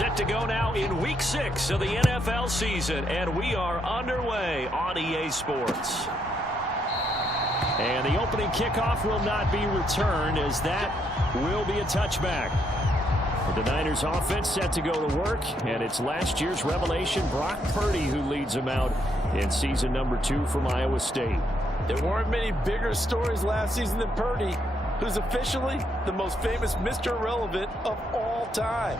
Set to go now in Week 6 of the NFL season, and we are underway on EA Sports. And the opening kickoff will not be returned, as that will be a touchback. The Niners offense set to go to work, and it's last year's revelation, Brock Purdy, who leads them out in season number 2 from Iowa State. There weren't many bigger stories last season than Purdy, who's officially the most famous Mr. Irrelevant of all time.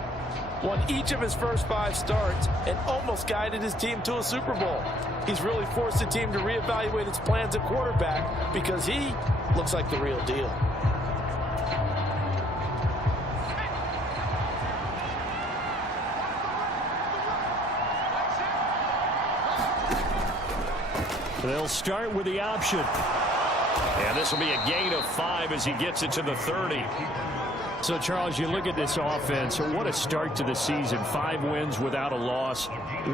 Won each of his first 5 starts and almost guided his team to a Super Bowl. He's really forced the team to reevaluate its plans at quarterback because he looks like the real deal. They'll start with the option. And this will be a gain of 5 as he gets it to the 30. So, Charles, you look at this offense, what a start to the season. 5 wins without a loss.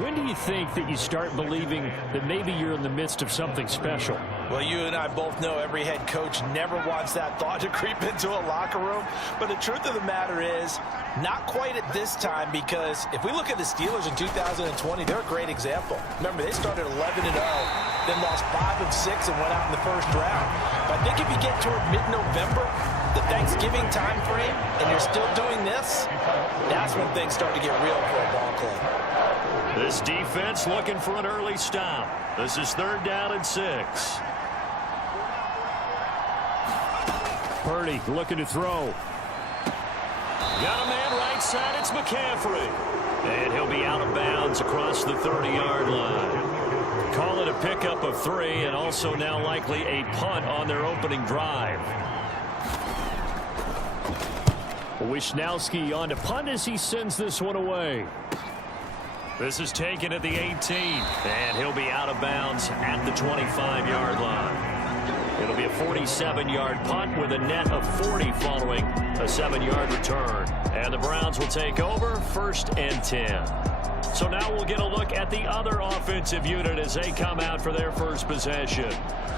When do you think that you start believing that maybe you're in the midst of something special? Well, you and I both know every head coach never wants that thought to creep into a locker room. But the truth of the matter is, not quite at this time, because if we look at the Steelers in 2020, they're a great example. Remember, they started 11-0, then lost 5 of 6 and went out in the first round. But I think if you get toward mid-November, the Thanksgiving time frame, and you're still doing this, that's when things start to get real for a ball club. This defense looking for an early stop. This is 3rd down and 6. Purdy looking to throw. Got a man right side. It's McCaffrey. And he'll be out of bounds across the 30-yard line. Call it a pickup of 3, and also now likely a punt on their opening drive. Wishnowski on to punt as he sends this one away. This is taken at the 18, and he'll be out of bounds at the 25-yard line. It'll be a 47-yard punt with a net of 40 following a 7-yard return. And the Browns will take over 1st and 10. So now we'll get a look at the other offensive unit as they come out for their first possession.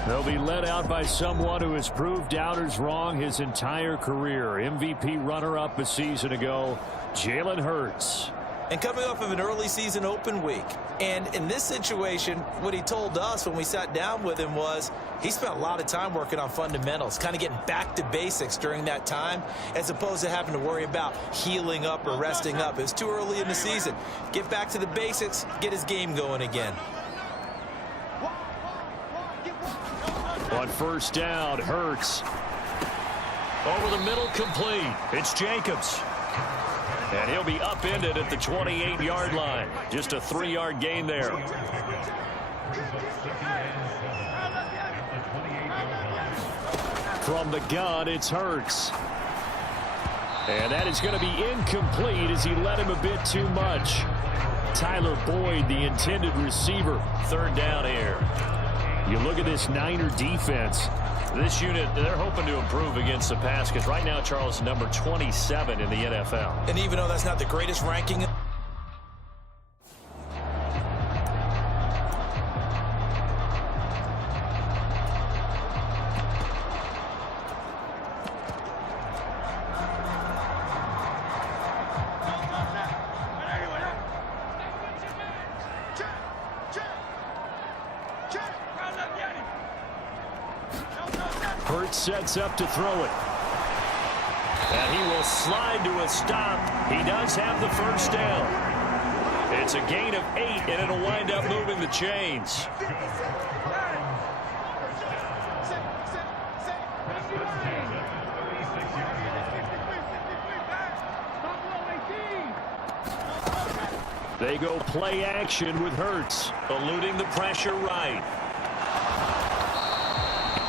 They'll be led out by someone who has proved doubters wrong his entire career. MVP runner-up a season ago, Jalen Hurts. And coming off of an early season open week. And in this situation, what he told us when we sat down with him was he spent a lot of time working on fundamentals, kind of getting back to basics during that time, as opposed to having to worry about healing up or resting up. It was too early in the season. Get back to the basics, get his game going again. On 1st down, Hurts. Over the middle, complete. It's Jacobs. And he'll be upended at the 28-yard line. Just a 3-yard gain there. From the gun, it's Hurts. And that is going to be incomplete as he led him a bit too much. Tyler Boyd, the intended receiver. 3rd down here. You look at this Niner defense. This unit, they're hoping to improve against the pass because right now, Charles, number 27 in the NFL. And even though that's not the greatest ranking, Hurts sets up to throw it. And he will slide to a stop. He does have the 1st down. It's a gain of 8, and it'll wind up moving the chains. They go play action with Hurts, eluding the pressure right.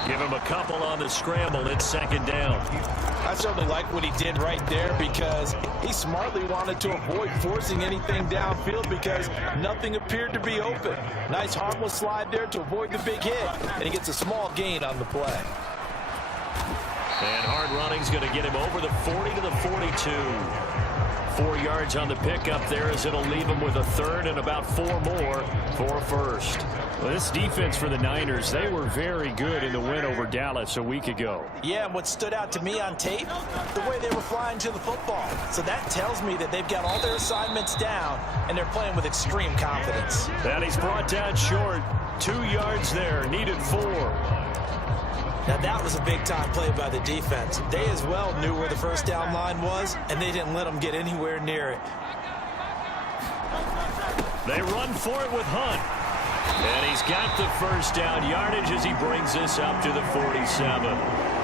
Give him a couple on the scramble. It's 2nd down. I certainly like what he did right there because he smartly wanted to avoid forcing anything downfield because nothing appeared to be open. Nice harmless slide there to avoid the big hit, and he gets a small gain on the play. And hard running's going to get him over the 40 to the 42. 4 yards on the pickup there as it'll leave him with a 3rd and about 4 more for a 1st. Well, this defense for the Niners, they were very good in the win over Dallas a week ago. Yeah, and what stood out to me on tape, the way they were flying to the football. So that tells me that they've got all their assignments down, and they're playing with extreme confidence. And he's brought down short. 2 yards there, needed 4. Now that was a big-time play by the defense. They as well knew where the first down line was, and they didn't let them get anywhere near it. They run for it with Hunt. And he's got the first down yardage as he brings this up to the 47.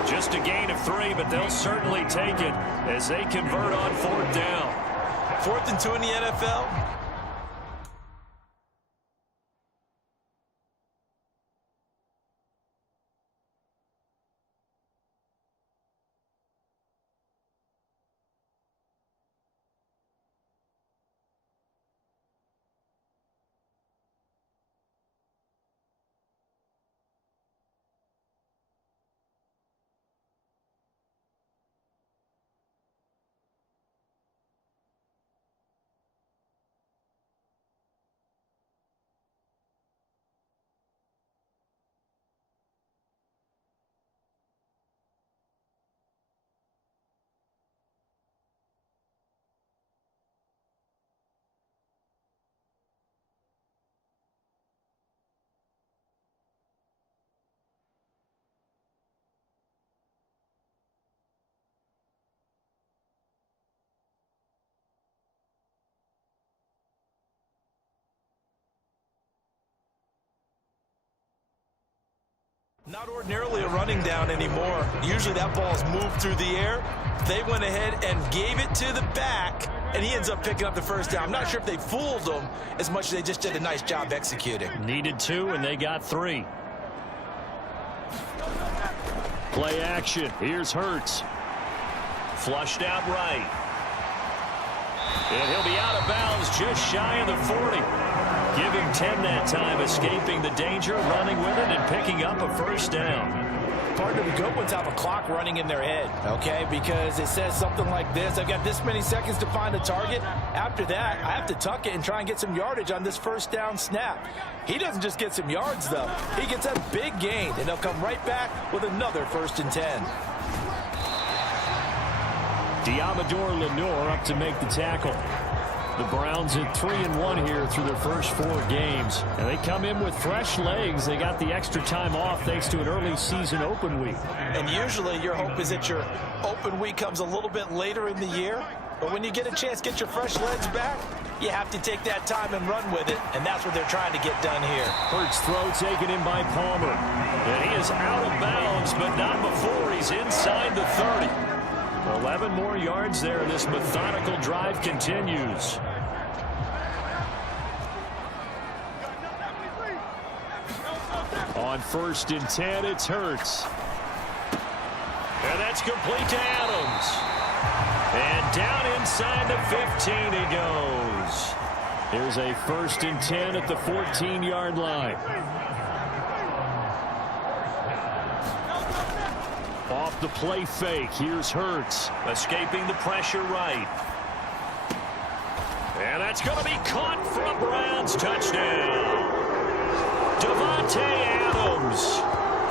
Just a gain of 3, but they'll certainly take it as they convert on 4th down. 4th and 2 in the NFL. Not ordinarily a running down anymore. Usually that ball's moved through the air. They went ahead and gave it to the back, and he ends up picking up the first down. I'm not sure if they fooled him as much as they just did a nice job executing. Needed 2, and they got 3. Play action. Here's Hurts. Flushed out right. And he'll be out of bounds just shy of the 40. Give him 10 that time, escaping the danger, running with it, and picking up a first down. Partner, the good ones have a clock running in their head, okay? Because it says something like this: I've got this many seconds to find a target. After that, I have to tuck it and try and get some yardage on this first down snap. He doesn't just get some yards, though. He gets a big gain, and they'll come right back with another 1st and 10. Diamador Lenore up to make the tackle. The Browns at 3-1 here through their first 4 games. And they come in with fresh legs. They got the extra time off thanks to an early season open week. And usually your hope is that your open week comes a little bit later in the year. But when you get a chance to get your fresh legs back, you have to take that time and run with it. And that's what they're trying to get done here. Hurts throw taken in by Palmer. And he is out of bounds, but not before he's inside the 30. 11 more yards there. This methodical drive continues. On 1st and 10, it's Hurts. And that's complete to Adams. And down inside the 15 he goes. Here's a 1st and 10 at the 14-yard line. Off the play fake, here's Hurts. Escaping the pressure right. And that's going to be caught for a Browns touchdown. Davante Adams,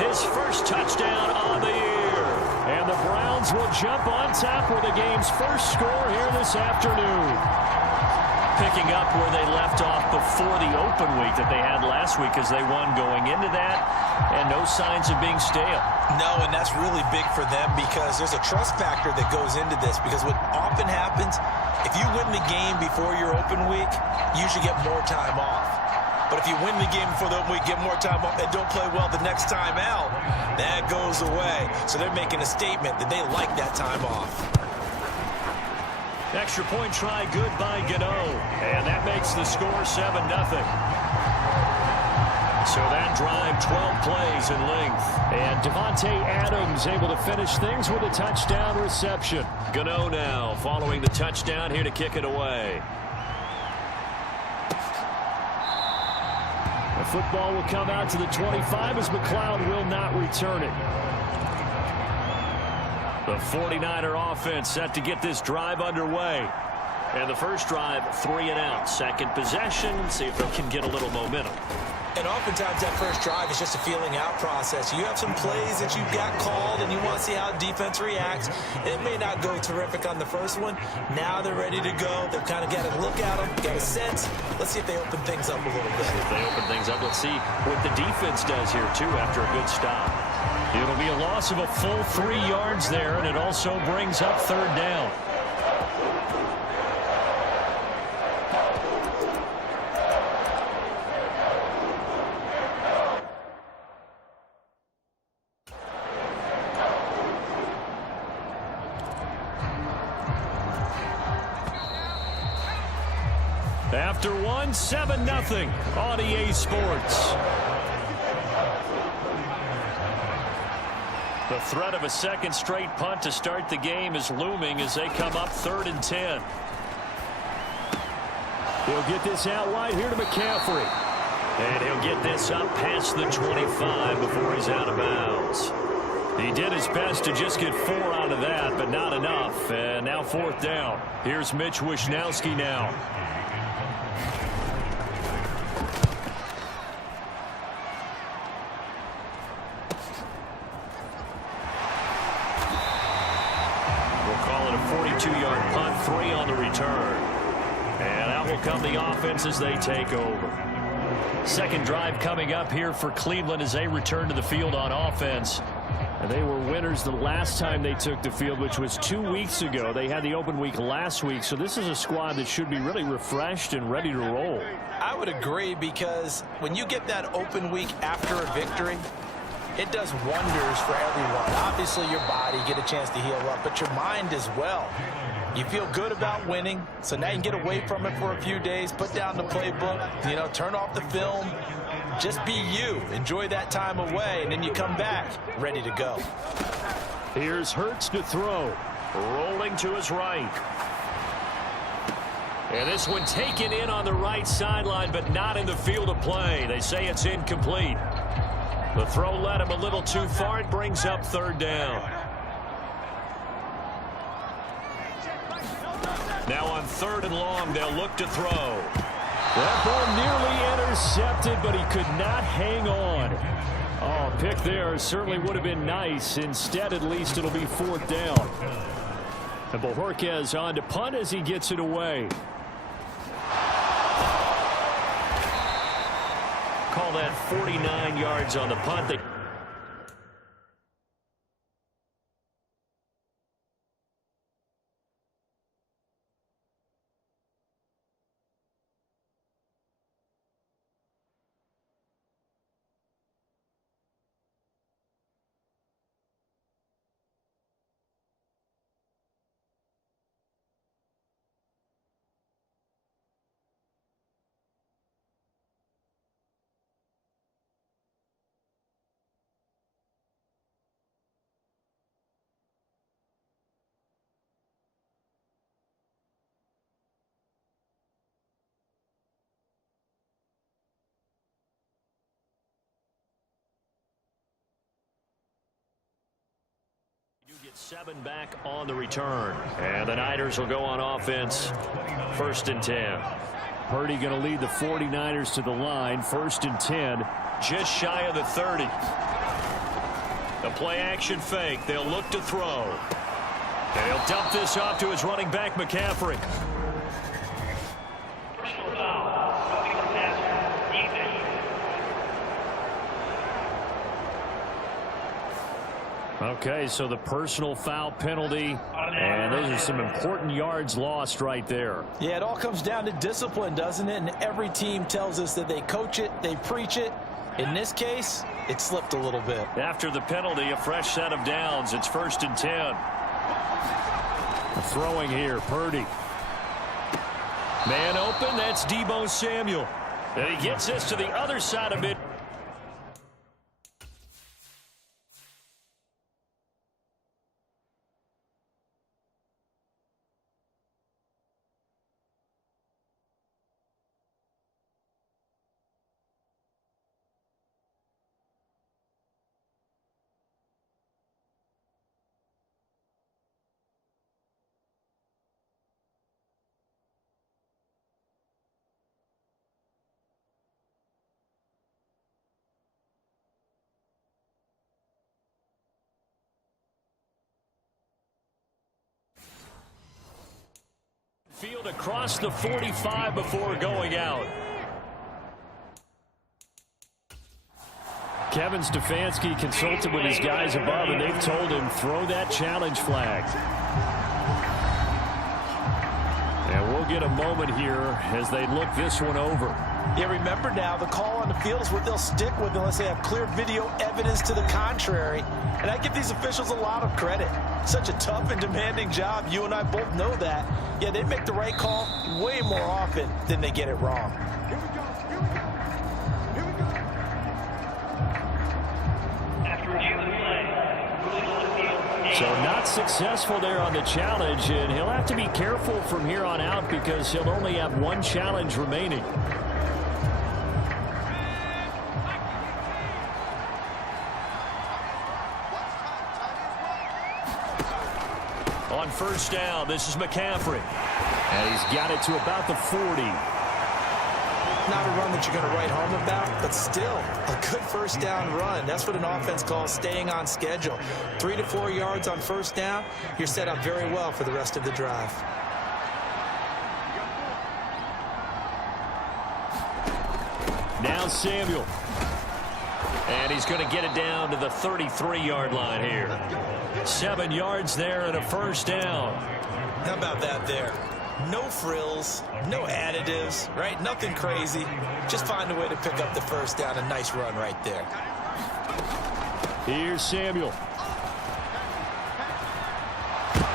his first touchdown on the year. And the Browns will jump on top with the game's first score here this afternoon. Picking up where they left off before the open week that they had last week as they won going into that, and no signs of being stale. No, and that's really big for them because there's a trust factor that goes into this, because what often happens, if you win the game before your open week, you usually get more time off. But if you win the game before the open week, get more time off, and don't play well the next time out, that goes away. So they're making a statement that they like that time off. Extra point try good by Gano. And that makes the score 7-0. So that drive, 12 plays in length. And Davante Adams able to finish things with a touchdown reception. Gano now following the touchdown here to kick it away. The football will come out to the 25 as McLeod will not return it. The 49er offense set to get this drive underway. And the first drive, 3 and out. Second possession, see if they can get a little momentum. And oftentimes that first drive is just a feeling out process. You have some plays that you've got called and you want to see how defense reacts. It may not go terrific on the first one. Now they're ready to go. They've kind of got to look at them, get a sense. Let's see if they open things up a little bit. If they open things up, let's see what the defense does here, too, after a good stop. It'll be a loss of a full 3 yards there, and it also brings up third down. After one, 7-0 on EA Sports. The threat of a second straight punt to start the game is looming as they come up 3rd and 10. He'll get this out wide here to McCaffrey. And he'll get this up past the 25 before he's out of bounds. He did his best to just get 4 out of that, but not enough. And now 4th down. Here's Mitch Wishnowski now. Call it a 42-yard punt, 3 on the return. And out will come the offense as they take over. Second drive coming up here for Cleveland as they return to the field on offense. And they were winners the last time they took the field, which was 2 weeks ago. They had the open week last week, so this is a squad that should be really refreshed and ready to roll. I would agree, because when you get that open week after a victory, it does wonders for everyone. Obviously, your body, get a chance to heal up, but your mind as well. You feel good about winning, so now you can get away from it for a few days, put down the playbook, turn off the film, just be you. Enjoy that time away, and then you come back ready to go. Here's Hurts to throw, rolling to his right. And this one taken in on the right sideline, but not in the field of play. They say it's incomplete. The throw led him a little too far. It brings up 3rd down. Now on 3rd and long, they'll look to throw. That ball nearly intercepted, but he could not hang on. Oh, pick there certainly would have been nice. Instead, at least, it'll be 4th down. And Bojorquez on to punt as he gets it away. Call that 49 yards on the punt. Get 7 back on the return. And the Niners will go on offense. 1st and 10. Purdy going to lead the 49ers to the line. 1st and 10. Just shy of the 30. The play action fake. They'll look to throw. And he'll dump this off to his running back, McCaffrey. Okay, so the personal foul penalty, and those are some important yards lost right there. Yeah, it all comes down to discipline, doesn't it? And every team tells us that they coach it, they preach it. In this case, it slipped a little bit. After the penalty, a fresh set of downs. It's 1st and 10. Throwing here, Purdy. Man open, that's Deebo Samuel. And he gets this to the other side of it. Field across the 45 before going out. Kevin Stefanski consulted with his guys above, and they've told him throw that challenge flag. And we'll get a moment here as they look this one over. Yeah, remember now, the call on the field is what they'll stick with unless they have clear video evidence to the contrary. And I give these officials a lot of credit. Such a tough and demanding job. You and I both know that. Yeah, they make the right call way more often than they get it wrong. Here we go. Here we go. Here we go. So not successful there on the challenge, and he'll have to be careful from here on out because he'll only have one challenge remaining. On first down, this is McCaffrey. And he's got it to about the 40. Not a run that you're going to write home about, but still a good first down run. That's what an offense calls staying on schedule. 3 to 4 yards on first down, you're set up very well for the rest of the drive. Now Samuel. And he's going to get it down to the 33-yard line here. 7 yards there and a first down. How about that there? No frills, no additives, right? Nothing crazy. Just find a way to pick up the first down. A nice run right there. Here's Samuel.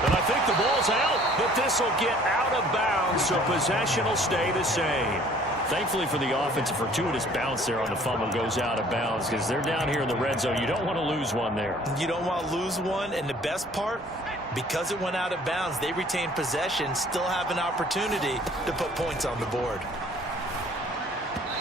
And I think the ball's out, but this will get out of bounds, so possession will stay the same. Thankfully for the offense, a fortuitous bounce there on the fumble goes out of bounds because they're down here in the red zone. You don't want to lose one there. You don't want to lose one, and the best part, because it went out of bounds, they retain possession, still have an opportunity to put points on the board.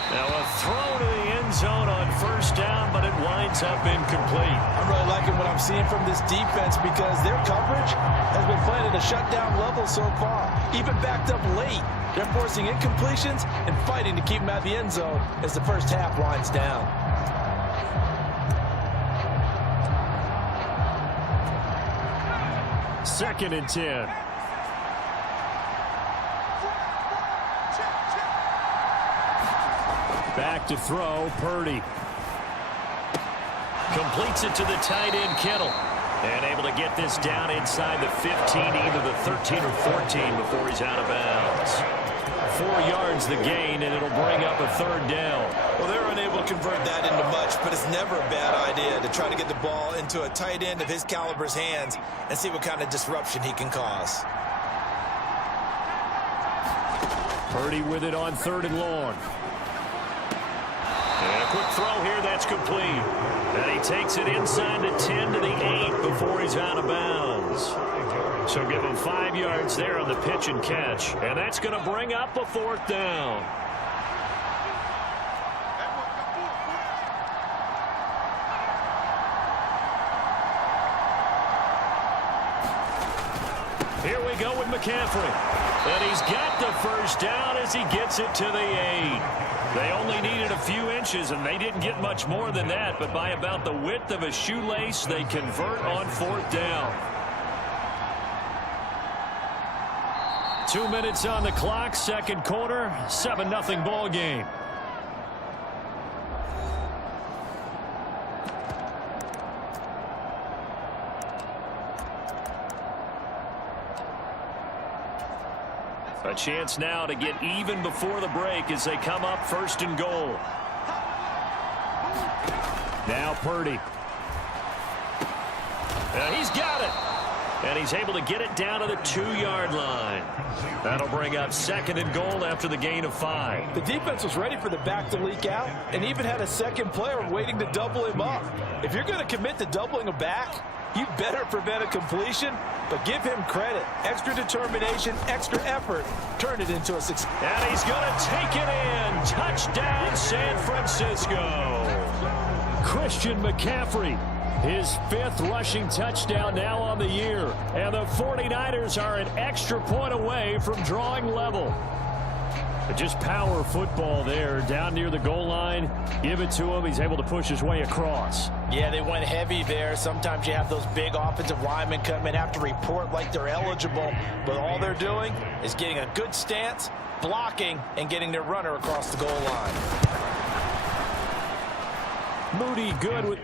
Now a throw to the end zone on first down, but it winds up incomplete. I'm really liking what I'm seeing from this defense because their coverage has been playing at a shutdown level so far. Even backed up late, they're forcing incompletions and fighting to keep them out of the end zone as the first half winds down. Second and 10. Back to throw, Purdy. Completes it to the tight end, Kittle. And able to get this down inside the 15, either the 13 or 14 before he's out of bounds. 4 yards the gain, and it'll bring up a third down. Well, they're unable to convert that into much, but it's never a bad idea to try to get the ball into a tight end of his caliber's hands and see what kind of disruption he can cause. Purdy with it on third and long. And a quick throw here, that's complete. And he takes it inside the 10 to the 8 before he's out of bounds. So give him 5 yards there on the pitch and catch. And that's going to bring up a fourth down. Here we go with McCaffrey. And he's got the first down as he gets it to the 8. They only needed a few inches, and they didn't get much more than that. But by about the width of a shoelace, they convert on fourth down. 2 minutes on the clock, second quarter, 7-0 ball game. A chance now to get even before the break as they come up first and goal. Now Purdy. He's got it. And he's able to get it down to the 2-yard line. That'll bring up second and goal after the gain of 5. The defense was ready for the back to leak out and even had a second player waiting to double him up. If you're going to commit to doubling a back, you better prevent a completion, but give him credit. Extra determination, extra effort. Turn it into a success. And he's going to take it in. Touchdown, San Francisco. Christian McCaffrey, his 5th rushing touchdown now on the year. And the 49ers are an extra point away from drawing level. But just power football there down near the goal line. Give it to him. He's able to push his way across. Yeah, they went heavy there. Sometimes you have those big offensive linemen come in, have to report like they're eligible, but all they're doing is getting a good stance, blocking, and getting their runner across the goal line. Moody good with...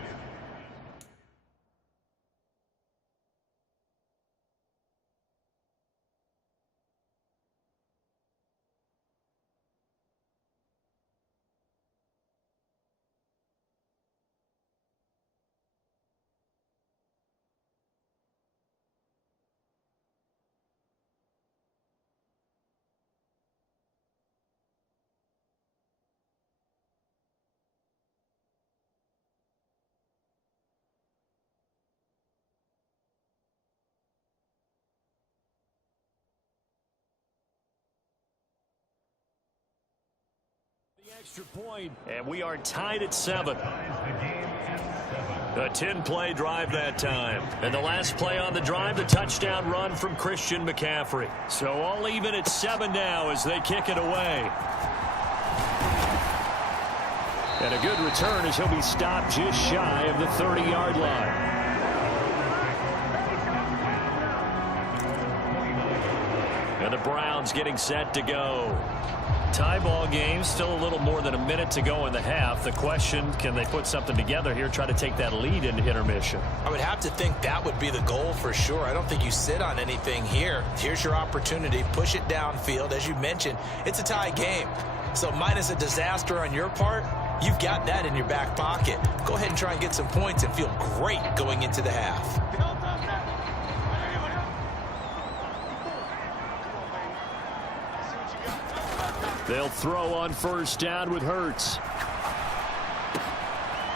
extra point, and we are tied at 7. A 10-play drive that time. And the last play on the drive, the touchdown run from Christian McCaffrey. So all even at 7 now as they kick it away. And a good return as he'll be stopped just shy of the 30-yard line. And the Browns getting set to go. Tie ball game, still a little more than a minute to go in the half. The question, can they put something together here, try to take that lead into intermission? I would have to think that would be the goal for sure. I don't think you sit on anything here. Here's your opportunity. Push it downfield. As you mentioned, it's a tie game. So minus a disaster on your part, you've got that in your back pocket. Go ahead and try and get some points and feel great going into the half. They'll throw on first down with Hurts.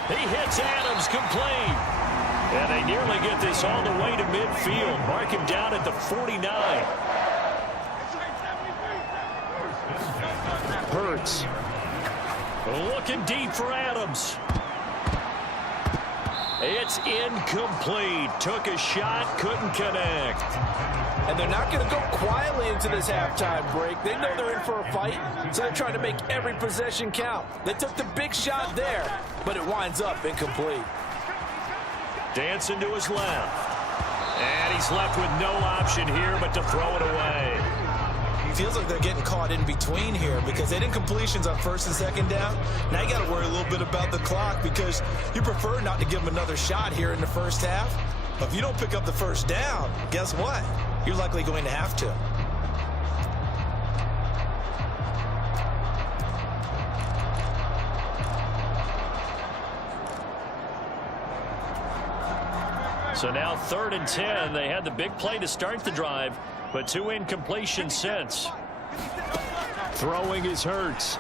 He hits Adams complete. And they nearly get this all the way to midfield. Mark him down at the 49. Hurts. Looking deep for Adams. It's incomplete. Took a shot, couldn't connect. And they're not going to go quietly into this halftime break. They know they're in for a fight, so they're trying to make every possession count. They took the big shot there, but it winds up incomplete. Dancing to his left. And he's left with no option here but to throw it away. Feels like they're getting caught in between here because they didn't completions on first and second down. Now you got to worry a little bit about the clock because you prefer not to give them another shot here in the first half. But if you don't pick up the first down, guess what? You're likely going to have to. So now 3rd and 10. They had the big play to start the drive, but 2 incompletions since. Throwing is Hurts.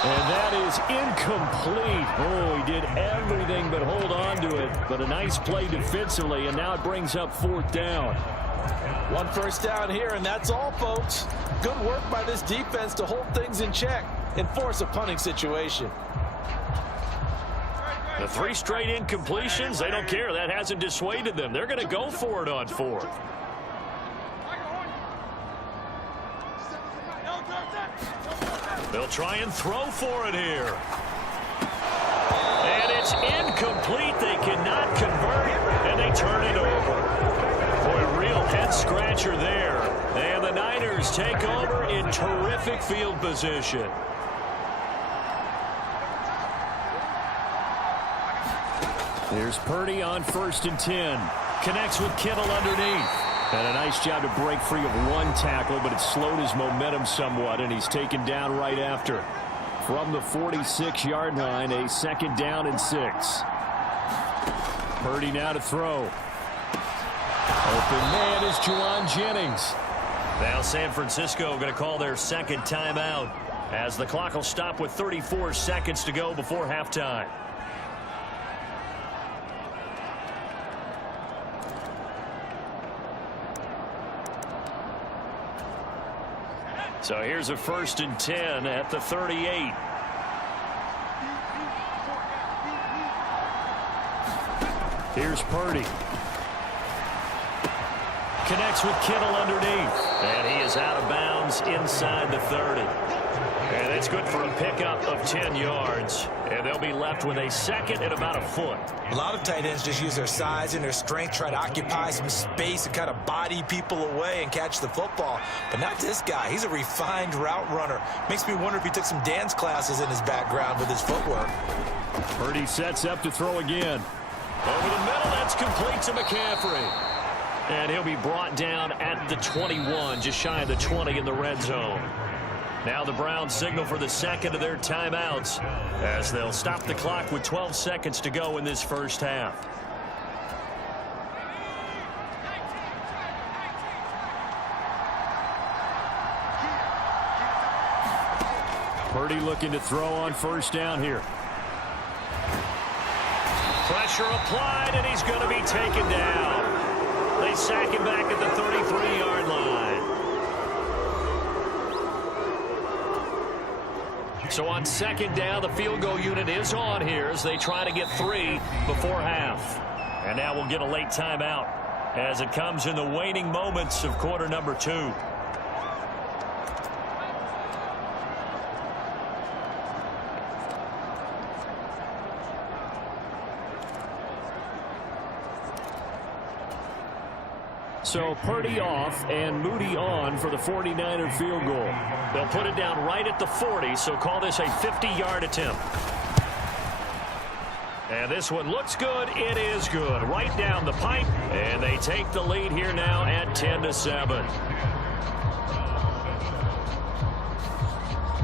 And that is incomplete. Oh, he did everything but hold on to it. But a nice play defensively, and now it brings up 4th down. 1 first down here, and that's all, folks. Good work by this defense to hold things in check and force a punting situation. The 3 straight incompletions, they don't care. That hasn't dissuaded them. They're going to go for it on 4th. They'll try and throw for it here. And it's incomplete. They cannot convert, and they turn it over. Boy, a real head-scratcher there. And the Niners take over in terrific field position. Here's Purdy on 1st and 10. Connects with Kittle underneath. And a nice job to break free of 1 tackle, but it slowed his momentum somewhat, and he's taken down right after. From the 46-yard line, a 2nd down and 6. Purdy now to throw. Open man is Juwan Jennings. Now San Francisco going to call their 2nd timeout as the clock will stop with 34 seconds to go before halftime. So here's a 1st and 10 at the 38. Here's Purdy. Connects with Kittle underneath. And he is out of bounds inside the 30. And It's good for a pickup of 10 yards, and they'll be left with a second and about a foot. A lot of tight ends just use their size and their strength, try to occupy some space and kind of body people away and catch the football. But not this guy. He's a refined route runner. Makes me wonder if he took some dance classes in his background with his footwork. Purdy sets up to throw again. Over the middle, that's complete to McCaffrey. And he'll be brought down at the 21, just shy of the 20 in the red zone. Now the Browns signal for the second of their timeouts as they'll stop the clock with 12 seconds to go in this first half. Purdy looking to throw on first down here. Pressure applied, and he's going to be taken down. They sack him back at the 33-yard line. So on second down, the field goal unit is on here as they try to get 3 before half. And now we'll get a late timeout as it comes in the waning moments of quarter number 2. So Purdy off and Moody on for the 49er field goal. They'll put it down right at the 40, so call this a 50-yard attempt. And this one looks good. It is good. Right down the pipe, and they take the lead here now at 10-7.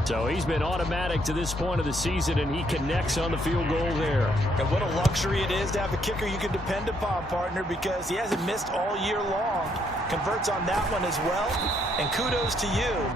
So he's been automatic to this point of the season, and he connects on the field goal there. And what a luxury it is to have a kicker you can depend upon, partner, because he hasn't missed all year long. Converts on that one as well, and kudos to you.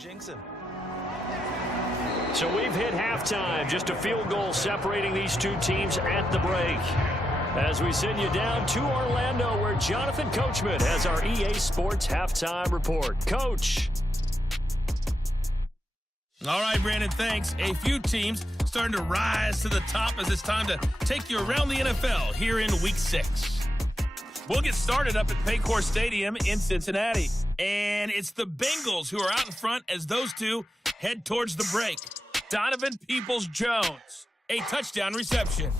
jinx him. So we've hit halftime. Just a field goal separating these two teams at the break. As we send you down to Orlando, where Jonathan Coachman has our EA Sports halftime report. Coach. All right, Brandon, thanks. A few teams starting to rise to the top as it's time to take you around the NFL here in Week 6. We'll get started up at Paycor Stadium in Cincinnati. And it's the Bengals who are out in front as those two head towards the break. Donovan Peoples-Jones, a touchdown reception.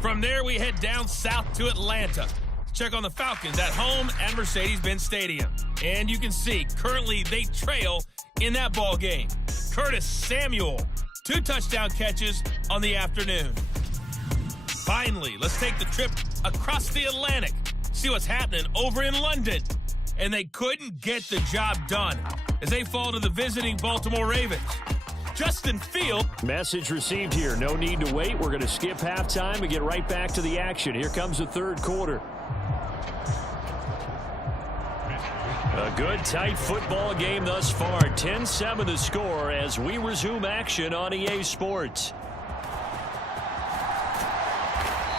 From there, we head down south to Atlanta. Check on the Falcons at home at Mercedes-Benz Stadium. And you can see, currently they trail in that ball game. Curtis Samuel, 2 touchdown catches on the afternoon. Finally, let's take the trip across the Atlantic, see what's happening over in London. And they couldn't get the job done as they fall to the visiting Baltimore Ravens. Justin Field. Message received here. No need to wait. We're going to skip halftime and get right back to the action. Here comes the third quarter. A good, tight football game thus far. 10-7 the score as we resume action on EA Sports.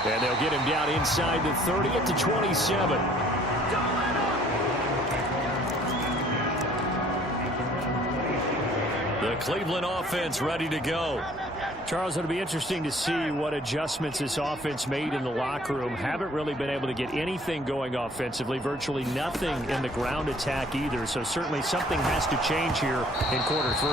And they'll get him down inside the 30 at the 27. The Cleveland offense ready to go. Charles, it'll be interesting to see what adjustments this offense made in the locker room. Haven't really been able to get anything going offensively. Virtually nothing in the ground attack either. So certainly something has to change here in quarter 3.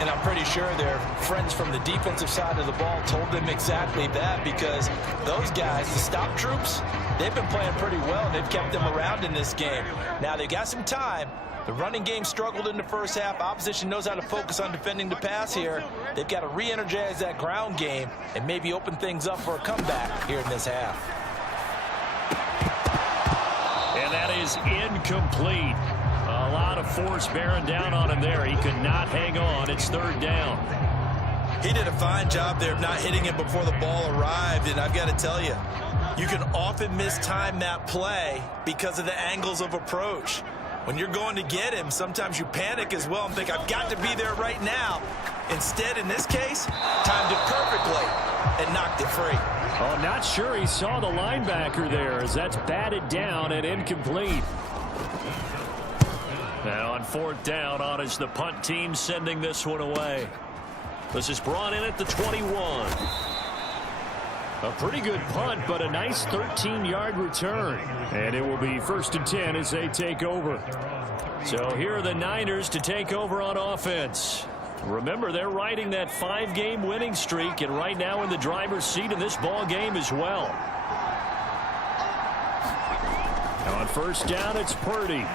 And I'm pretty sure their friends from the defensive side of the ball told them exactly that, because those guys, the stop troops, they've been playing pretty well. They've kept them around in this game. Now they got some time. The running game struggled in the first half. Opposition knows how to focus on defending the pass here. They've got to re-energize that ground game and maybe open things up for a comeback here in this half. And that is incomplete. A lot of force bearing down on him there. He could not hang on. It's third down. He did a fine job there of not hitting him before the ball arrived, and I've got to tell you, you can often mistime that play because of the angles of approach. When you're going to get him, sometimes you panic as well and think, I've got to be there right now. Instead, in this case, timed it perfectly and knocked it free. Oh, I'm not sure he saw the linebacker there as that's batted down and incomplete. Now on fourth down, on is the punt team sending this one away. This is brought in at the 21. A pretty good punt, but a nice 13-yard return. And it will be 1st and 10 as they take over. So here are the Niners to take over on offense. Remember, they're riding that 5-game winning streak, and right now in the driver's seat in this ball game as well. Now on first down, it's Purdy.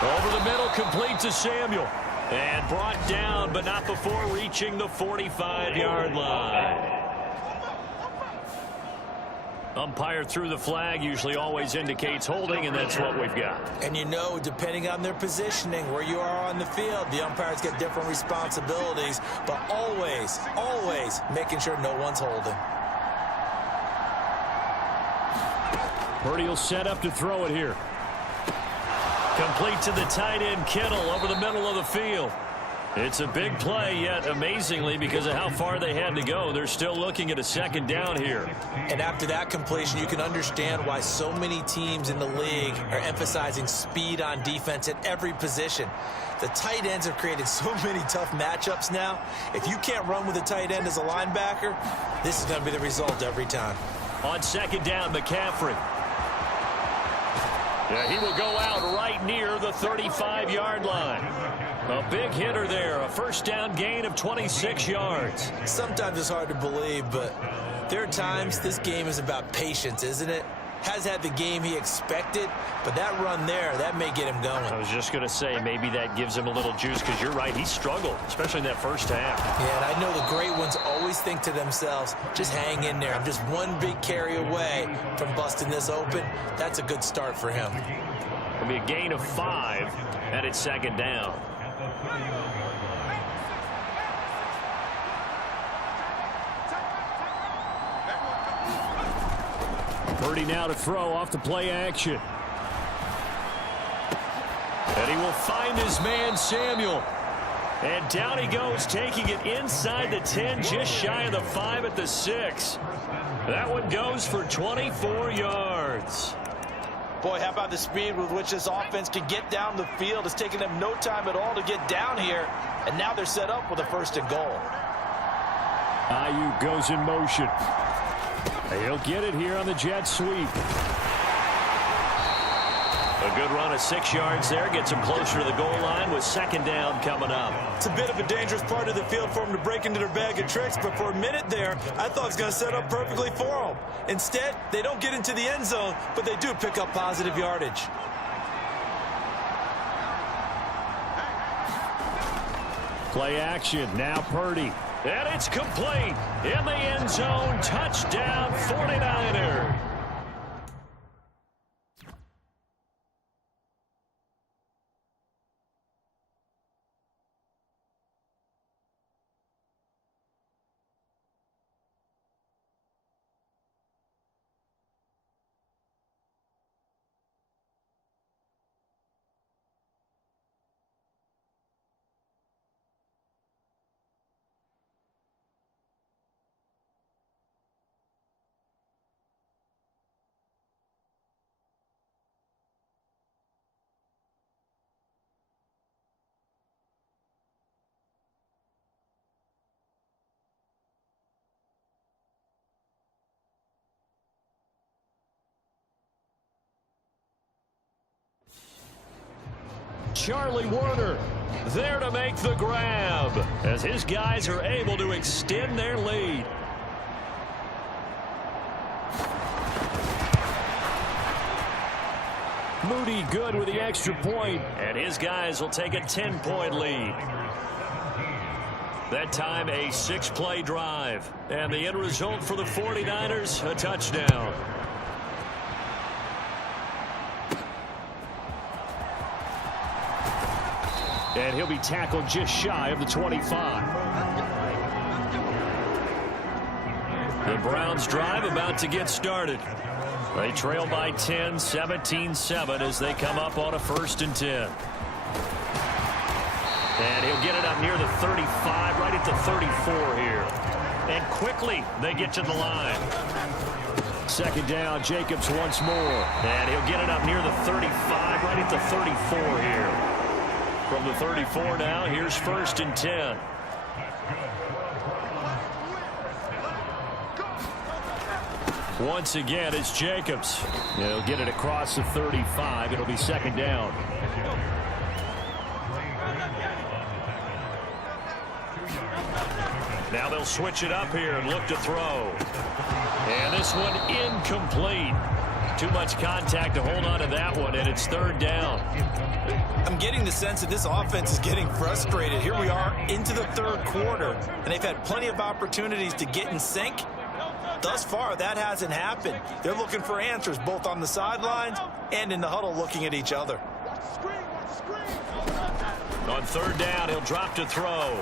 Over the middle, complete to Samuel. And brought down, but not before reaching the 45-yard line. Umpire threw the flag, usually always indicates holding, and that's what we've got. And you know, depending on their positioning, where you are on the field, the umpires get different responsibilities, but always, always making sure no one's holding. Purdy will set up to throw it here. Complete to the tight end, Kittle, over the middle of the field. It's a big play, yet amazingly, because of how far they had to go, they're still looking at a second down here. And after that completion, you can understand why so many teams in the league are emphasizing speed on defense at every position. The tight ends have created so many tough matchups now. If you can't run with a tight end as a linebacker, this is going to be the result every time. On second down, McCaffrey. Yeah, he will go out right near the 35-yard line. A big hitter there, a first down gain of 26 yards. Sometimes it's hard to believe, but there are times this game is about patience, isn't it? Has had the game he expected, but that run there, that may get him going. I was just going to say, maybe that gives him a little juice, because you're right, he struggled, especially in that first half. Yeah, and I know the great ones always think to themselves, just hang in there. I'm just one big carry away from busting this open. That's a good start for him. It'll be a gain of 5, and it's second down. Purdy now to throw off the play action. And And he will find his man, Samuel. And down he goes, taking it inside the 10, just shy of the 5 at the 6. That one goes for 24 yards. Boy, how about the speed with which this offense can get down the field? It's taken them no time at all to get down here, and now they're set up with a 1st and goal. Ayuk goes in motion. He'll get it here on the jet sweep. A good run of 6 yards there. Gets him closer to the goal line with 2nd down coming up. It's a bit of a dangerous part of the field for them to break into their bag of tricks, but for a minute there, I thought it was going to set up perfectly for them. Instead, they don't get into the end zone, but they do pick up positive yardage. Play action. Now Purdy. And it's complete. In the end zone. Touchdown 49er. Charlie Warner there to make the grab as his guys are able to extend their lead. Moody good with the extra point, and his guys will take a 10-point lead. That time a 6-play drive, and the end result for the 49ers, a touchdown. And he'll be tackled just shy of the 25. The Browns drive about to get started. They trail by 10, 17-7 as they come up on a 1st and 10. And he'll get it up near the 35, right at the 34 here. And quickly they get to the line. 2nd down, Jacobs once more. And he'll get it up near the 35, right at the 34 here. From the 34 now, here's 1st and 10. Once again, it's Jacobs. He'll get it across the 35. It'll be 2nd down. Now they'll switch it up here and look to throw. And this one incomplete. Too much contact to hold on to that one, and it's 3rd down. I'm getting the sense that this offense is getting frustrated. Here we are into the 3rd quarter, and they've had plenty of opportunities to get in sync. Thus far, that hasn't happened. They're looking for answers both on the sidelines and in the huddle looking at each other. On 3rd down, he'll drop to throw.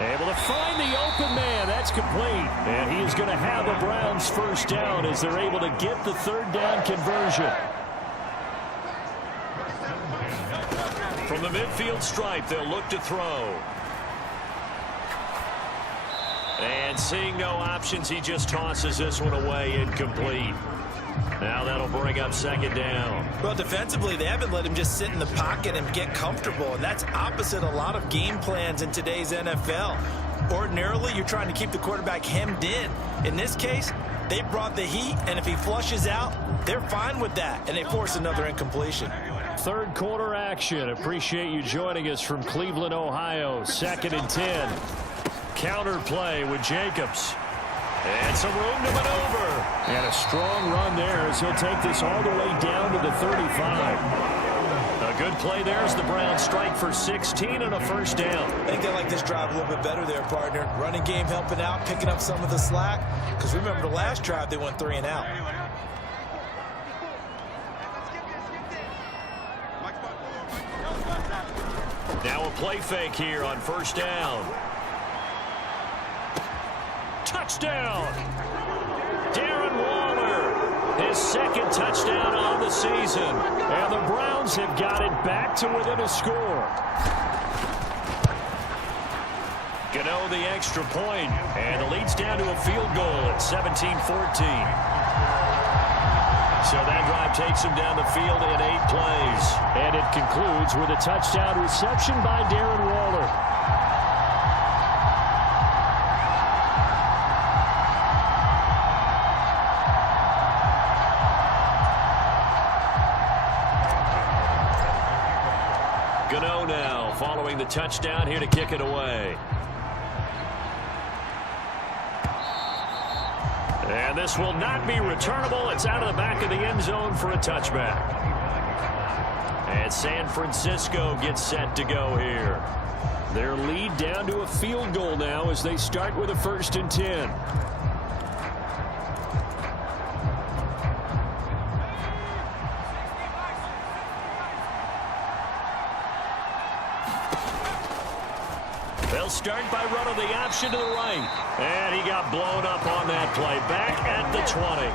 Able to find the open man. That's complete. And he is going to have the Browns 1st down as they're able to get the 3rd down conversion. From the midfield stripe, they'll look to throw. And seeing no options, he just tosses this one away, incomplete. Now that'll bring up 2nd down. Well, defensively, they haven't let him just sit in the pocket and get comfortable, and that's opposite a lot of game plans in today's NFL. Ordinarily, you're trying to keep the quarterback hemmed in. In this case, they brought the heat, and if he flushes out, they're fine with that, and they force another incompletion. 3rd quarter action. Appreciate you joining us from Cleveland, Ohio. 2nd and 10. Counter play with Jacobs. And some room to maneuver. And a strong run there as he'll take this all the way down to the 35. A good play there as the Browns strike for 16 and a 1st down. I think they like this drive a little bit better there, partner. Running game helping out, picking up some of the slack. Because remember the last drive, they went 3 and out. Now a play fake here on 1st down. Touchdown! Darren Waller. his second touchdown on the season. And the Browns have got it back to within a score. Gano the extra point, and the lead's down to a field goal at 17-14. So that drive takes him down the field in 8 plays. And it concludes with a touchdown reception by Darren Waller. Gano now following the touchdown here to kick it away. And this will not be returnable. It's out of the back of the end zone for a touchback. And San Francisco gets set to go here. Their lead down to a field goal now as they start with a 1st and 10. They'll start by running the option to the right. And he got blown up on that play. Back at the 20.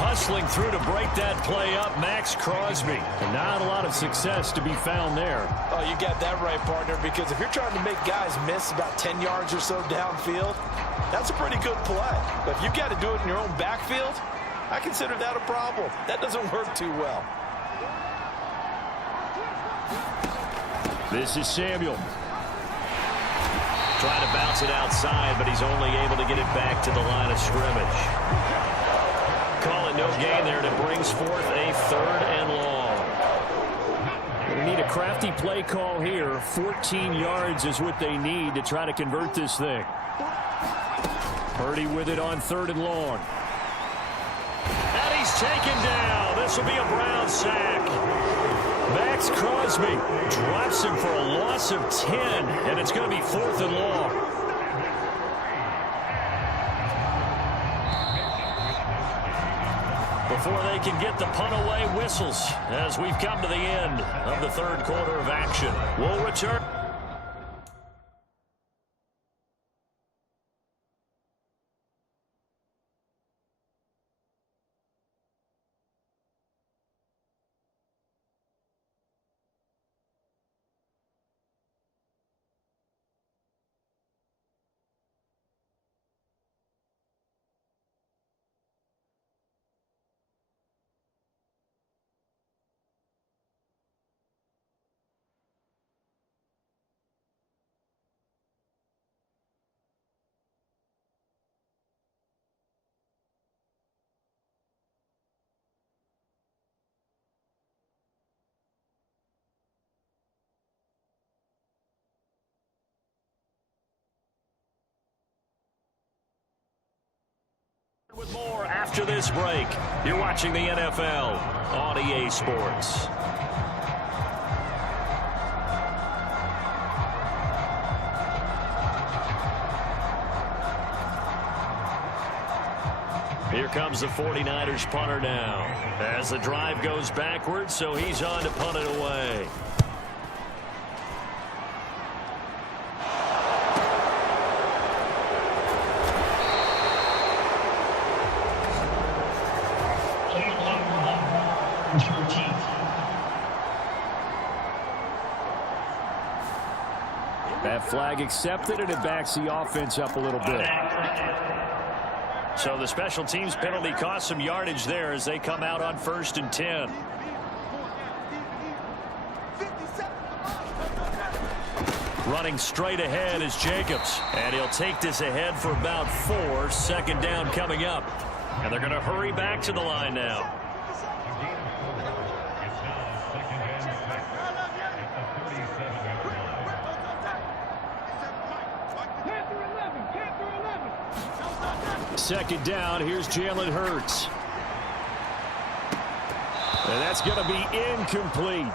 Hustling through to break that play up, Max Crosby. And not a lot of success to be found there. Oh, you got that right, partner, because if you're trying to make guys miss about 10 yards or so downfield, that's a pretty good play. But if you've got to do it in your own backfield, I consider that a problem. That doesn't work too well. This is Samuel. Trying to bounce it outside, but he's only able to get it back to the line of scrimmage. Call it no gain there, and it brings forth a 3rd and long. They need a crafty play call here. 14 yards is what they need to try to convert this thing. Purdy with it on 3rd and long. And he's taken down. This will be a Brown sack. Max Crosby drops him for a loss of 10, and it's going to be 4th and long. Before they can get the punt away, whistles as we've come to the end of the 3rd quarter of action. We'll return. With more after this break. You're watching the NFL on EA Sports. Here comes the 49ers punter now. As the drive goes backwards, so he's on to punt it away. That flag accepted, and it backs the offense up a little bit. So the special teams penalty cost some yardage there as they come out on 1st and 10. Running straight ahead is Jacobs, and he'll take this ahead for about 4. 2nd down coming up, and they're going to hurry back to the line now. Second down, here's Jalen Hurts. And that's going to be incomplete.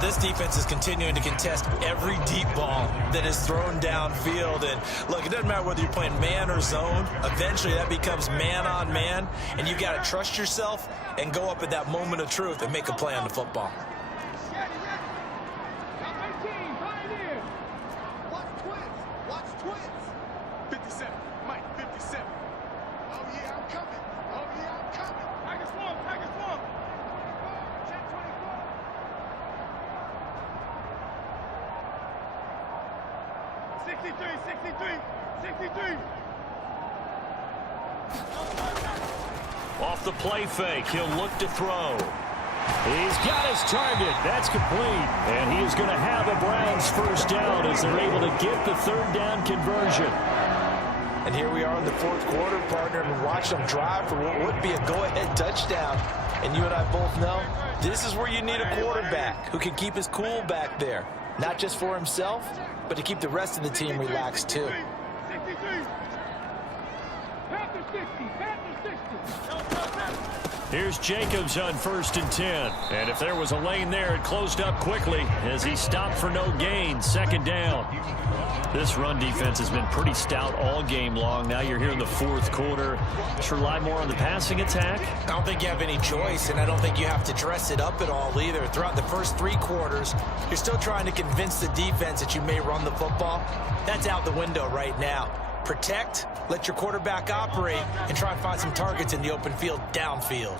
This defense is continuing to contest every deep ball that is thrown downfield. And look, it doesn't matter whether you're playing man or zone. Eventually that becomes man on man, and you got to trust yourself and go up at that moment of truth and make a play on the football. Watch twins. 57. Mike, 57. Oh, yeah, I'm coming. Tigers one, Tigers one. Check 24. 63. Off the play fake, he'll look to throw. He's got his target. That's complete. And he is going to have a Browns first down as they're able to get the third down conversion. And here we are in the fourth quarter, partner, and watch them drive for what would be a go-ahead touchdown. And you and I both know this is where you need a quarterback who can keep his cool back there. Not just for himself, but to keep the rest of the team relaxed too. 63. Panther 60. Here's Jacobs on 1st and 10. And if there was a lane there, it closed up quickly as he stopped for no gain. 2nd down. This run defense has been pretty stout all game long. Now you're here in the fourth quarter. Just rely more on the passing attack. I don't think you have any choice, and I don't think you have to dress it up at all either. Throughout the first 3 quarters, you're still trying to convince the defense that you may run the football. That's out the window right now. Protect, let your quarterback operate, and try and find some targets in the open field downfield.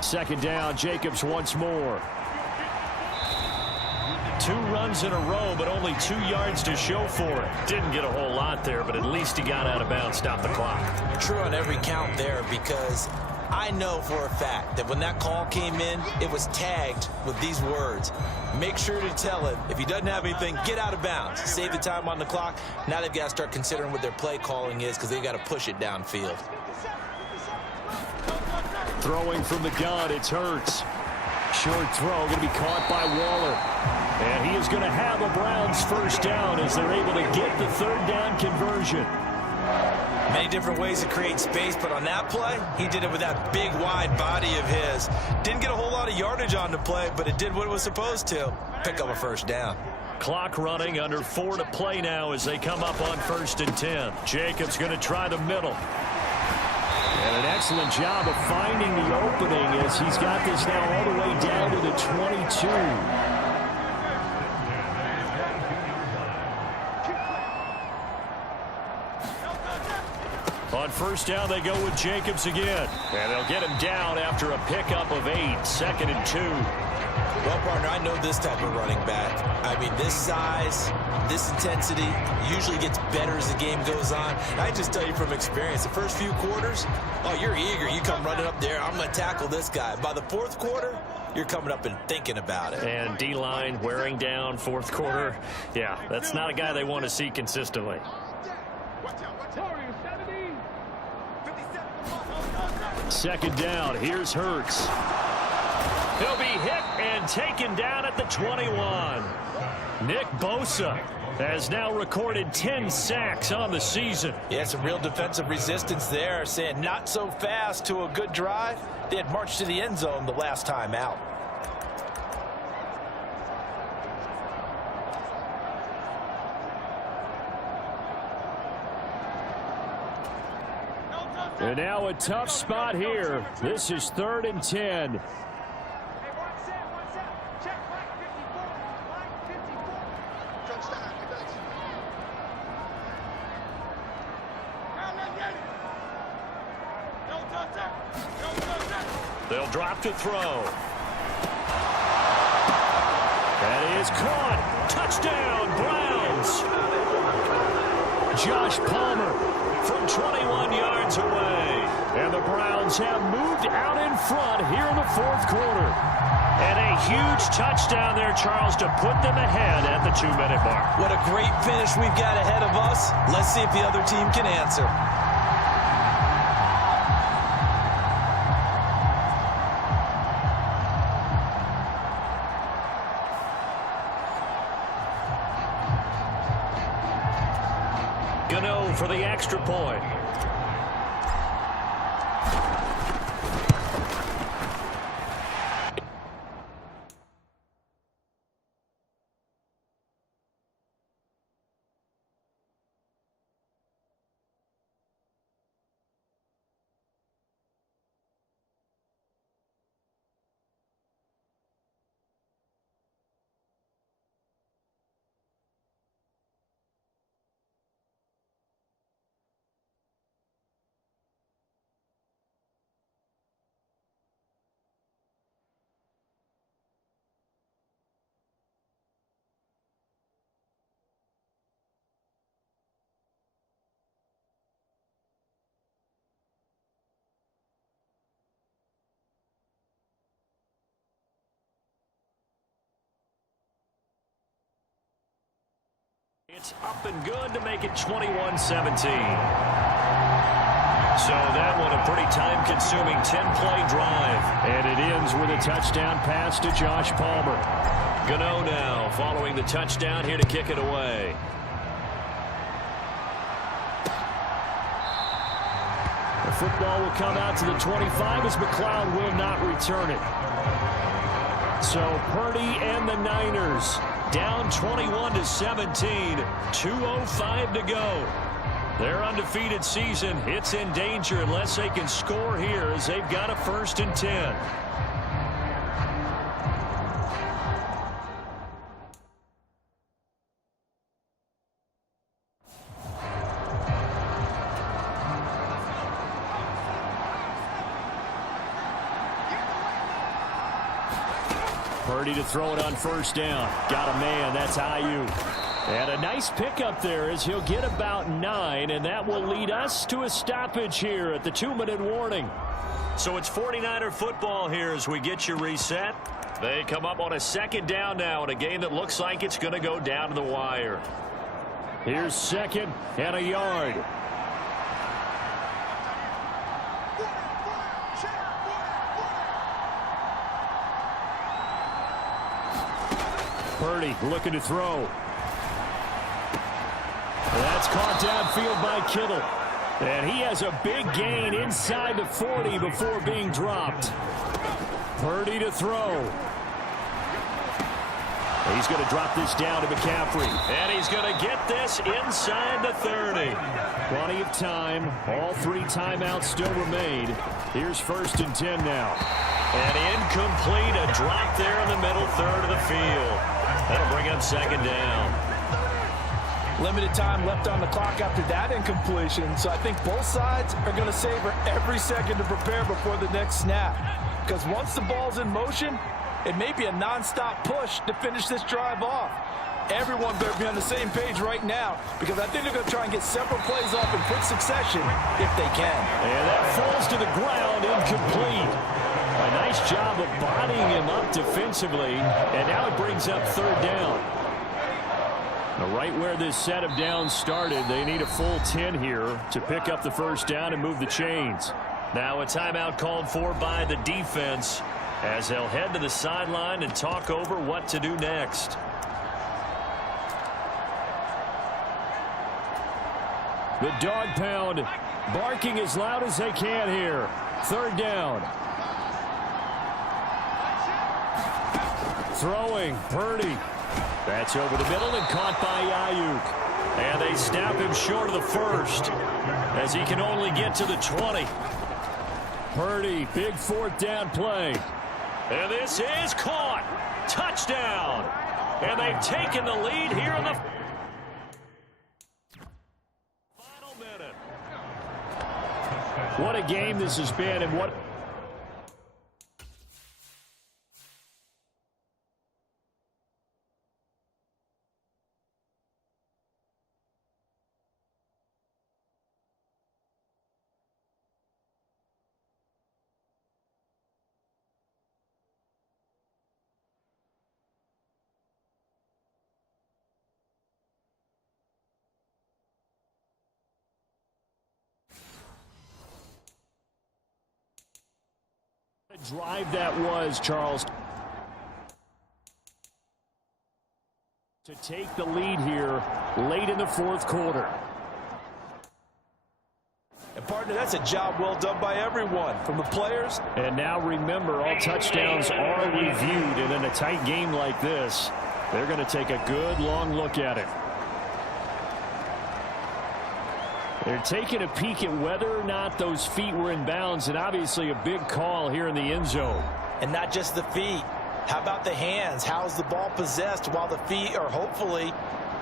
2nd down, Jacobs once more. 2 runs in a row, but only 2 yards to show for it. Didn't get a whole lot there, but at least he got out of bounds, stopped the clock. True on every count there, because I know for a fact that when that call came in, it was tagged with these words. Make sure to tell him, if he doesn't have anything, get out of bounds. Save the time on the clock. Now they've got to start considering what their play calling is because they've got to push it downfield. Throwing from the gun, it's Hurts. Short throw, going to be caught by Waller. And he is going to have a Browns first down as they're able to get the third down conversion. Many different ways to create space, but on that play, he did it with that big, wide body of his. Didn't get a whole lot of yardage on the play, but it did what it was supposed to. Pick up a first down. Clock running, under 4 to play now as they come up on 1st and 10. Jacobs going to try the middle. And an excellent job of finding the opening as he's got this now all the way down to the 22. On 1st down, they go with Jacobs again. And they'll get him down after a pickup of 8, 2nd and 2. Well, partner, I know this type of running back. I mean, this size, this intensity usually gets better as the game goes on. I just tell you from experience, the first few quarters, oh, you're eager. You come running up there, I'm going to tackle this guy. By the fourth quarter, you're coming up and thinking about it. And D-line wearing down 4th quarter. Yeah, that's not a guy they want to see consistently. Second down, here's Hurts. He'll be hit and taken down at the 21. Nick Bosa has now recorded 10 sacks on the season. Yeah, some real defensive resistance there, saying not so fast to a good drive. They had marched to the end zone the last time out. And now a tough spot here. This is 3rd and 10. They'll drop to throw. That is caught. Touchdown, Browns. Josh Palmer from 21 yards away. And the Browns have moved out in front here in the 4th quarter. And a huge touchdown there, Charles, to put them ahead at the 2-minute mark. What a great finish we've got ahead of us. Let's see if the other team can answer. Gano for the extra point. It's up and good to make it 21-17. So that one a pretty time-consuming 10-play drive. And it ends with a touchdown pass to Josh Palmer. Gano now following the touchdown here to kick it away. The football will come out to the 25 as McLeod will not return it. So Purdy and the Niners down 21-17, 2:05 to go. Their undefeated season, it's in danger unless they can score here as they've got a 1st and 10. Purdy to throw it on 1st down. Got a man. That's Ayuk. And a nice pickup there as he'll get about 9, and that will lead us to a stoppage here at the 2-minute warning. So it's 49er football here as we get you reset. They come up on a 2nd down now in a game that looks like it's going to go down to the wire. Here's 2nd and a yard. Purdy looking to throw. That's caught downfield by Kittle. And he has a big gain inside the 40 before being dropped. Purdy to throw. He's going to drop this down to McCaffrey. And he's going to get this inside the 30. Plenty of time. All 3 timeouts still remain. Here's 1st and 10 now. And incomplete. A drop there in the middle third of the field. That'll bring up 2nd down. Limited time left on the clock after that incompletion, so I think both sides are going to savor every second to prepare before the next snap. Because once the ball's in motion, it may be a nonstop push to finish this drive off. Everyone better be on the same page right now, because I think they're going to try and get several plays off in quick succession if they can. And that falls to the ground, incomplete. A nice job of bodying him up defensively, and now it brings up 3rd down. Now right where this set of downs started, they need a full 10 here to pick up the 1st down and move the chains. Now a timeout called for by the defense as they'll head to the sideline and talk over what to do next. The dog pound barking as loud as they can here. 3rd down. Throwing, Purdy. That's over the middle and caught by Ayuk. And they snap him short of the 1st as he can only get to the 20. Purdy, big 4th down play. And this is caught. Touchdown. And they've taken the lead here in the final minute. What a game this has been, and what drive that was, Charles, to take the lead here late in the 4th quarter. And partner, that's a job well done by everyone, from the players. And now remember, all touchdowns are reviewed, and in a tight game like this, they're going to take a good long look at it. They're taking a peek at whether or not those feet were in bounds, and obviously a big call here in the end zone. And not just the feet. How about the hands? How's the ball possessed while the feet are hopefully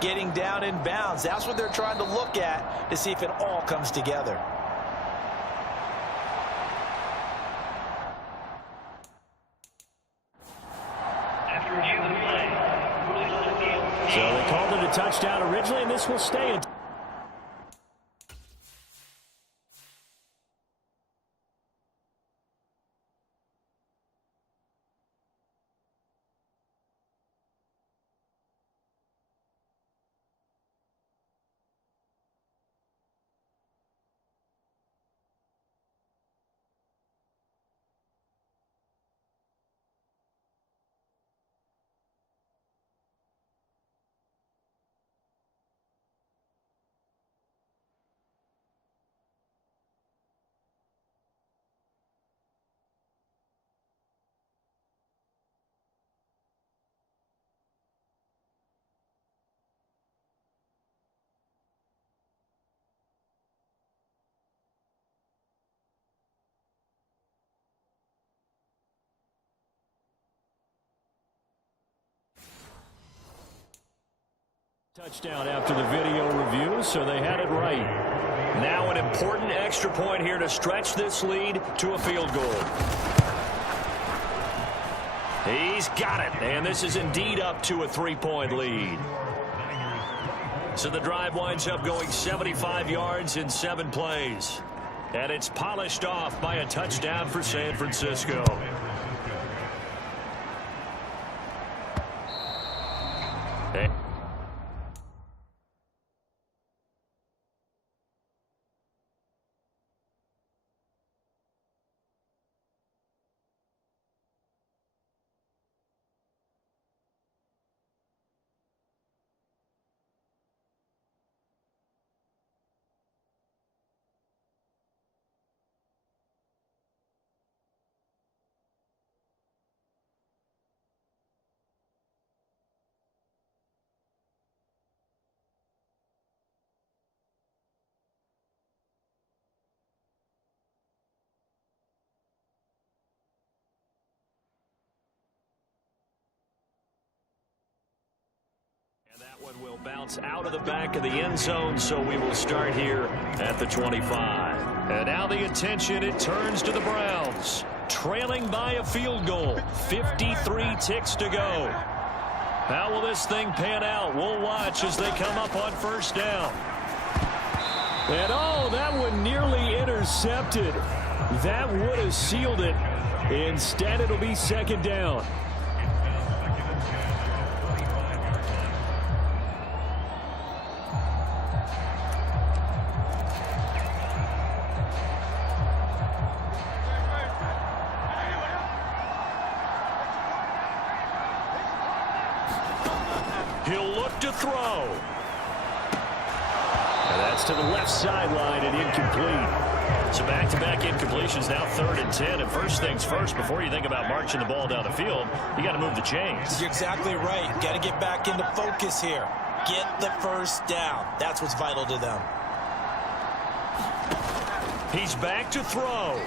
getting down in bounds? That's what they're trying to look at to see if it all comes together. So they called it a touchdown originally, and this will stay in. Touchdown after the video review, so they had it right. Now an important extra point here to stretch this lead to a field goal. He's got it, and this is indeed up to a 3-point lead. So the drive winds up going 75 yards in 7 plays. And it's polished off by a touchdown for San Francisco. That one will bounce out of the back of the end zone, so we will start here at the 25. And now the attention, it turns to the Browns. Trailing by a field goal. 53 ticks to go. How will this thing pan out? We'll watch as they come up on first down. And oh, that one nearly intercepted. That would have sealed it. Instead, it'll be second down. He'll look to throw. And that's to the left sideline and incomplete. So back-to-back incompletions, now 3rd and 10. And first things first, before you think about marching the ball down the field, you got to move the chains. You're exactly right. Got to get back into focus here. Get the first down. That's what's vital to them. He's back to throw.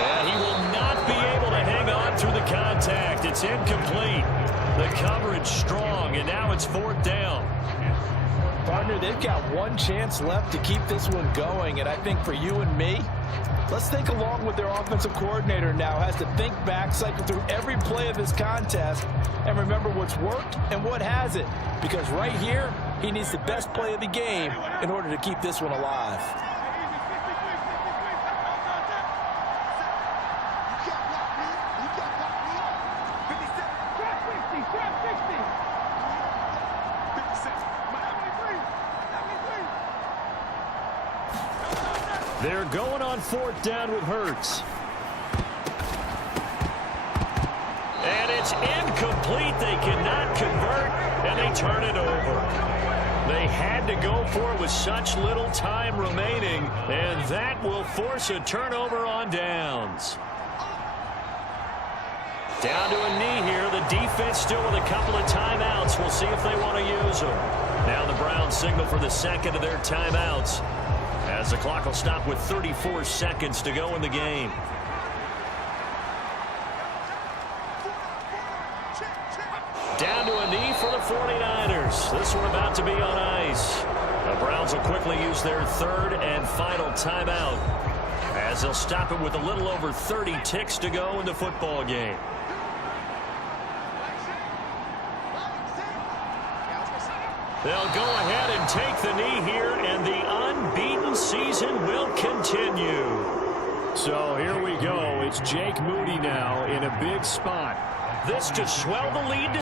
And he will not be able to hang on through the contact. It's incomplete. The coverage strong, and now it's 4th down. Partner, they've got one chance left to keep this one going, and I think for you and me, let's think along with their offensive coordinator now. Has to think back, cycle through every play of this contest, and remember what's worked and what hasn't. Because right here, he needs the best play of the game in order to keep this one alive. They're going on 4th down with Hurts. And it's incomplete. They cannot convert, and they turn it over. They had to go for it with such little time remaining, and that will force a turnover on downs. Down to a knee here. The defense still with a couple of timeouts. We'll see if they want to use them. Now the Browns signal for the second of their timeouts, as the clock will stop with 34 seconds to go in the game. Down to a knee for the 49ers. This one about to be on ice. The Browns will quickly use their 3rd and final timeout, as they'll stop it with a little over 30 ticks to go in the football game. They'll go ahead and take the knee here, and the unbeaten season will continue. So here we go. It's Jake Moody now in a big spot. This to swell the lead to